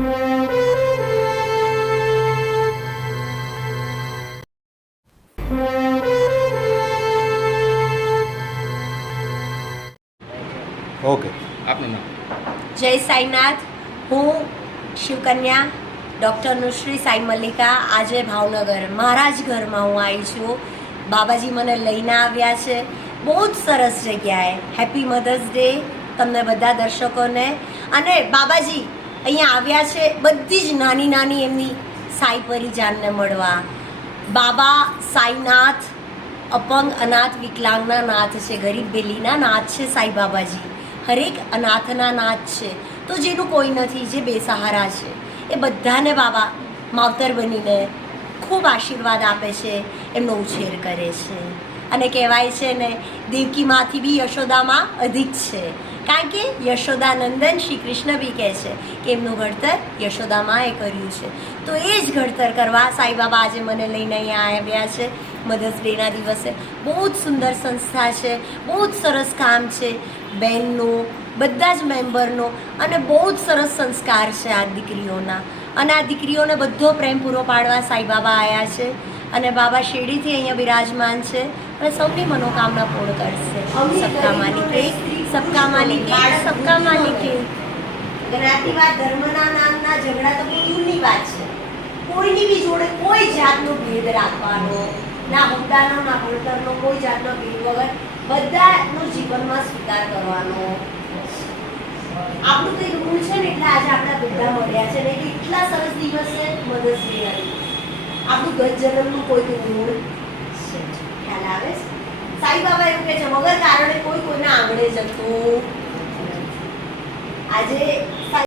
Okay, આપનું નામ? જય સાઈનાથ. હું શિવકન્યા ડૉક્ટર નુશ્રી સાઈ મલ્લિકા. આજે ભાવનગર મારા જ ઘરમાં હું આવી છું. બાબાજી મને લઈને આવ્યા છે બહુ જ સરસ જગ્યાએ. હેપી મધર્સ ડે તમને બધા દર્શકોને. અને બાબાજી અહીંયા આવ્યા છે બધી જ નાની નાની એમની સાઈ પરિજાનને મળવા. બાબા સાઈનાથ અપંગ અનાથ વિકલાંગના નાથ છે, ગરીબ બેલીના નાથ છે સાઈ બાબાજી. હરેક અનાથના નાથ છે. તો જેનું કોઈ નથી, જે બેસહારા છે, એ બધાને બાબા માવતર બનીને ખૂબ આશીર્વાદ આપે છે, એમનો ઉછેર કરે છે. અને કહેવાય છે ને, દેવકીમાંથી બી યશોદામાં અધિક છે. કારણ કે યશોદાનંદન શ્રી કૃષ્ણ બી કહે છે કે એમનું ઘડતર યશોદામાં એ કર્યું છે. તો એ જ ઘડતર કરવા સાંઈબાબા આજે મને લઈને અહીંયા આવ્યા છે મધર્સ ડેના દિવસે. બહુ જ સુંદર સંસ્થા છે, બહુ જ સરસ કામ છે બહેનનું, બધા જ મેમ્બરનો. અને બહુ જ સરસ સંસ્કાર છે આ દીકરીઓના. અને આ દીકરીઓને બધો પ્રેમ પૂરો પાડવા સાંઈબાબા આવ્યા છે. અને બાબા શેરડીથી અહીંયા બિરાજમાન છે અને સૌની મનોકામના પૂર્ણ કરશે. સબકા માલિક એક, સબકા માલિક એક, સબકા માલિક એક. જ્ઞાતિવાદ ધર્મના નામના ઝઘડા તો બહુ દૂરની વાત છે. કોઈની બી જોડે કોઈ જાતનો ભેદ રાખવાનો, ના હોદ્દાનો ના ભણતરનો, કોઈ જાતનો ભેદ વગર બધાનો જીવનમાં સ્વીકાર કરવાનો. આપણું કંઈ ઋણ છે ને, એટલે આજે આપણા બધા મળ્યા છે ને. એટલા સરસ દિવસ છે મધર્સ ડે. આપણું ગત જન્મનું કોઈ ઋણ છે, ખ્યાલ આવે છે? સાંઈબાબા એવું કહે છે, વગર કારણે કોઈ કોઈના આંગણે જતું આજે